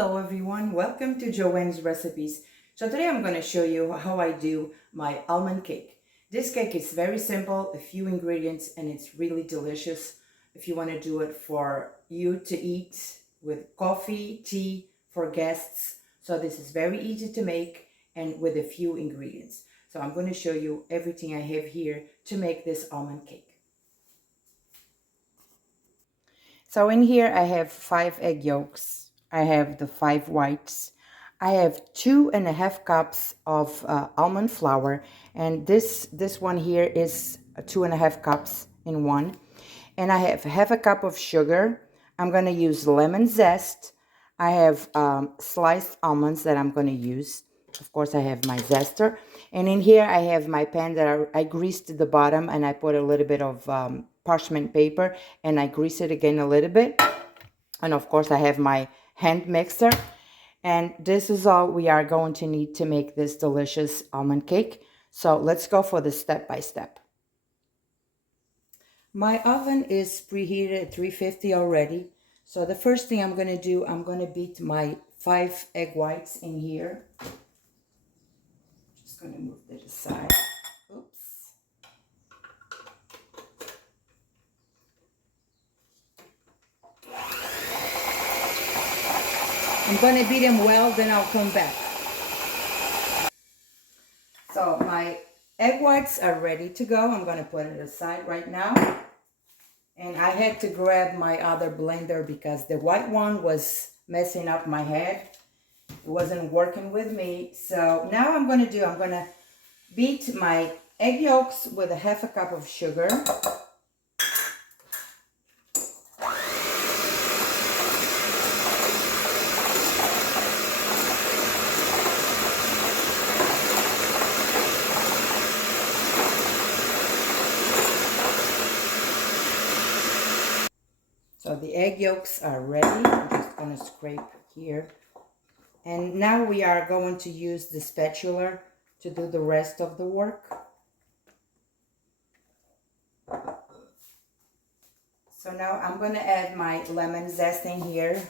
Hello everyone, welcome to Joanne's Recipes. So today I'm going to show you how I do my almond cake. This cake is very simple, a few ingredients, and it's really delicious if you want to do it for you to eat with coffee, tea, for guests. So this is very easy to make and with a few ingredients. So I'm going to show you everything I have here to make this almond cake. So in here I have 5 egg yolks. I have the 5 whites. I have 2.5 cups of almond flour, and this one here is 2.5 cups in one. And I have half a cup of sugar. I'm going to use lemon zest. I have sliced almonds that I'm going to use. Of course, I have my zester. And in here, I have my pan that I greased the bottom, and I put a little bit of parchment paper, and I grease it again a little bit. And of course, I have my hand mixer. And this is all we are going to need to make this delicious almond cake. So let's go for the step by step. My oven is preheated at 350 already. So the first thing I'm going to do, I'm going to beat my 5 egg whites in here. Just going to move that aside. Oops. I'm going to beat them well, then I'll come back. So my egg whites are ready to go. I'm going to put it aside right now. And I had to grab my other blender because the white one was messing up my head. It wasn't working with me. So now I'm going to beat my egg yolks with a half a cup of sugar. So the egg yolks are ready. I'm just going to scrape here. And now we are going to use the spatula to do the rest of the work. So now I'm going to add my lemon zest in here.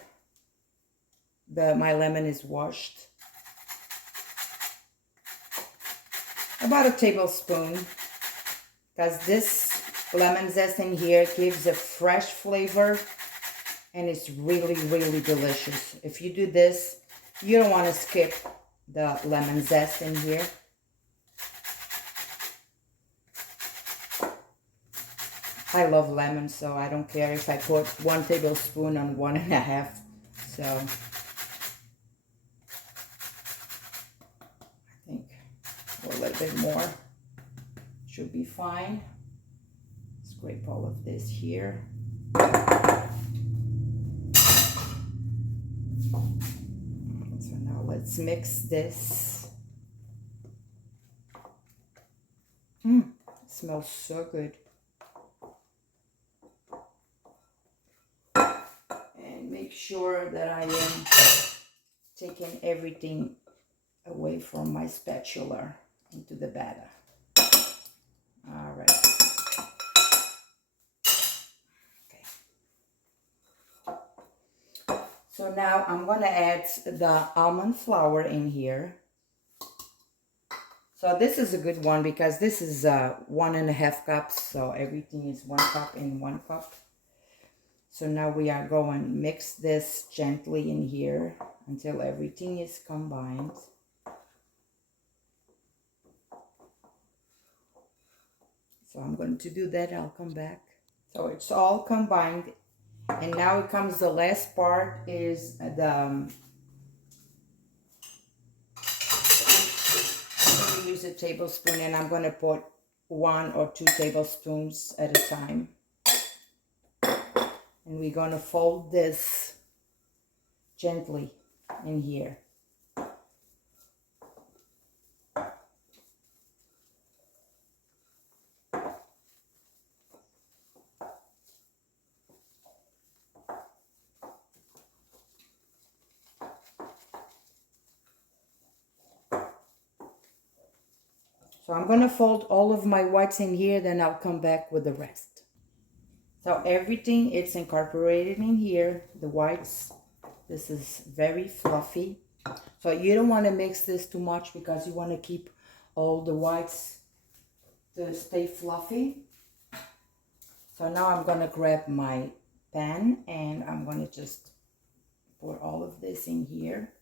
My lemon is washed. About a tablespoon, because this lemon zest in here gives a fresh flavor and it's really, really delicious. If you do this, you don't want to skip the lemon zest in here. I love lemon, so I don't care if I put 1 tablespoon on 1.5. So I think a little bit more should be fine. Scrape all of this here. So now let's mix this. It smells so good. And make sure that I am taking everything away from my spatula into the batter. All right. So now I'm going to add the almond flour in here. So this is a good one because this is 1.5 cups. So everything is 1 cup in 1 cup. So now we are going to mix this gently in here until everything is combined. So I'm going to do that. I'll come back. So it's all combined. And now it comes the last part is use a tablespoon, and I'm going to put 1 or 2 tablespoons at a time. And we're going to fold this gently in here. So I'm going to fold all of my whites in here, then I'll come back with the rest. So everything it's incorporated in here, the whites, This is very fluffy. So you don't want to mix this too much because you want to keep all the whites to stay fluffy. So now I'm going to grab my pan and I'm going to just pour all of this in here.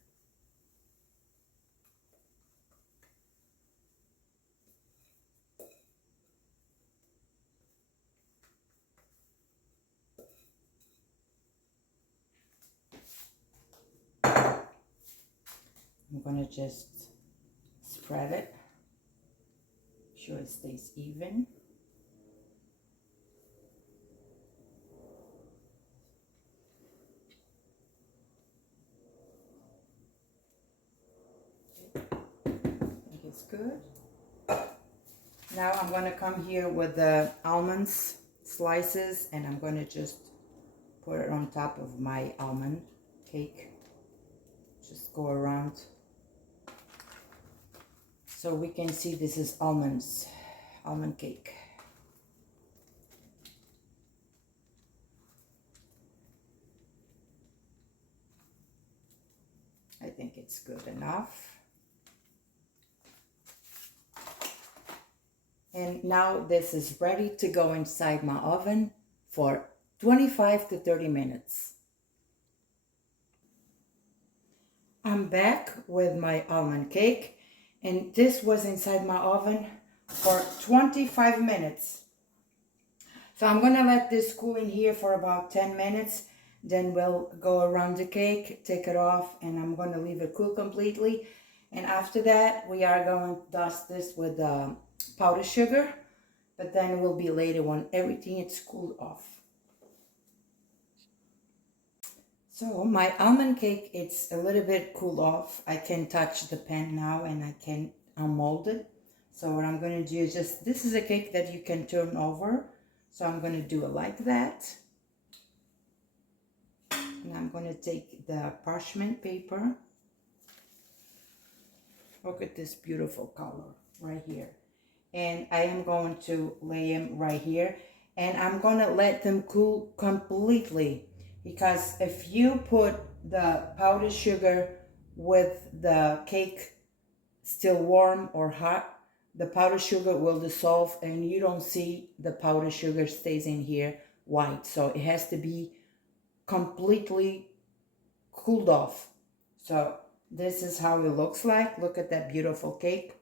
I'm going to just spread it. Sure it stays even. I think it's good. Now I'm going to come here with the almonds slices and I'm going to just put it on top of my almond cake. Just go around so we can see this is almond cake. I think it's good enough. And now this is ready to go inside my oven for 25 to 30 minutes. I'm back with my almond cake and this was inside my oven for 25 minutes. So I'm gonna let this cool in here for about 10 minutes. Then we'll go around the cake, take it off, and I'm gonna leave it cool completely. And after that, we are going to dust this with powdered sugar, but then it will be later when everything is cooled off. So my almond cake, it's a little bit cooled off. I can touch the pan now and I can unmold it. So what I'm going to do is just, this is a cake that you can turn over. So I'm going to do it like that. And I'm going to take the parchment paper. Look at this beautiful color right here. And I am going to lay them right here. And I'm going to let them cool completely. Because if you put the powdered sugar with the cake still warm or hot, the powdered sugar will dissolve and you don't see the powdered sugar stays in here white. So it has to be completely cooled off. So this is how it looks like. Look at that beautiful cake.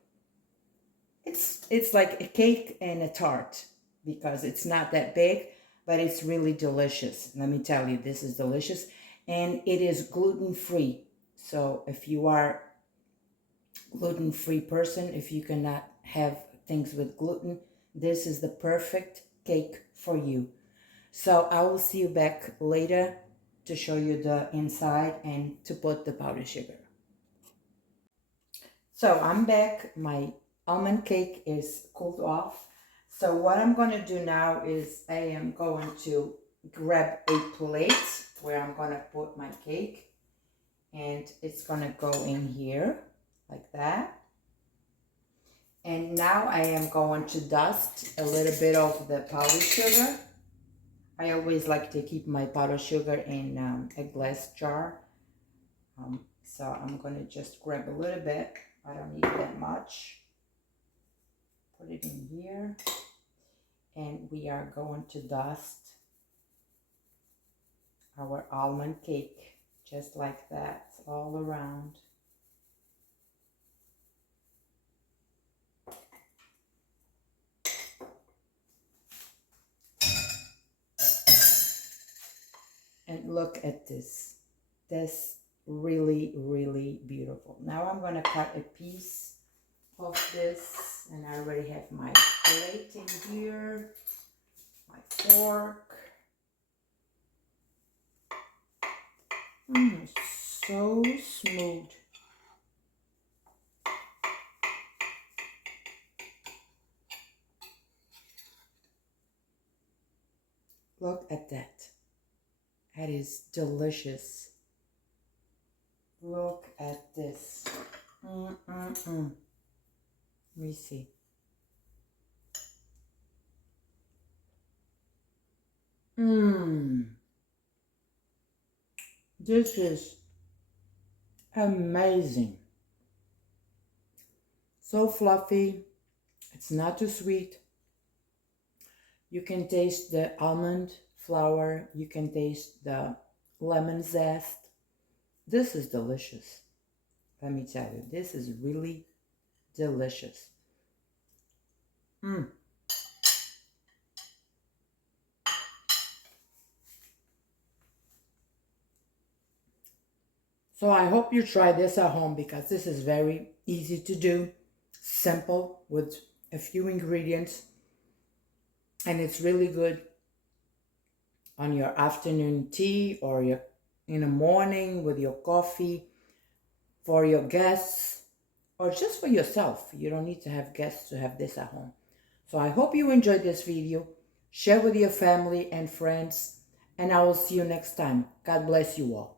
It's like a cake and a tart because it's not that big, but it's really delicious. Let me tell you, this is delicious. And it is gluten-free. So if you are gluten-free person, if you cannot have things with gluten, this is the perfect cake for you. So I will see you back later to show you the inside and to put the powdered sugar. So I'm back. My almond cake is cooled off. So what I'm going to do now is I am going to grab a plate where I'm going to put my cake. And it's going to go in here like that. And now I am going to dust a little bit of the powdered sugar. I always like to keep my powdered sugar in a glass jar. So I'm going to just grab a little bit. I don't need that much. Put it in here. And we are going to dust our almond cake just like that, all around. And look at this. That's really, really beautiful. Now I'm going to cut a piece of this, and I already have my plate in here, my fork. So smooth. Look at that. That is delicious. Look at this. Let me see. This is Amazing. So fluffy. It's not too sweet. You can taste the almond flour. You can taste the lemon zest. This is delicious. Let me tell you, this is really delicious. Mm. So I hope you try this at home because this is very easy to do, simple with a few ingredients, and it's really good on your afternoon tea or your in the morning with your coffee for your guests or just for yourself. You don't need to have guests to have this at home. So I hope you enjoyed this video. Share with your family and friends, and I will see you next time. God bless you all.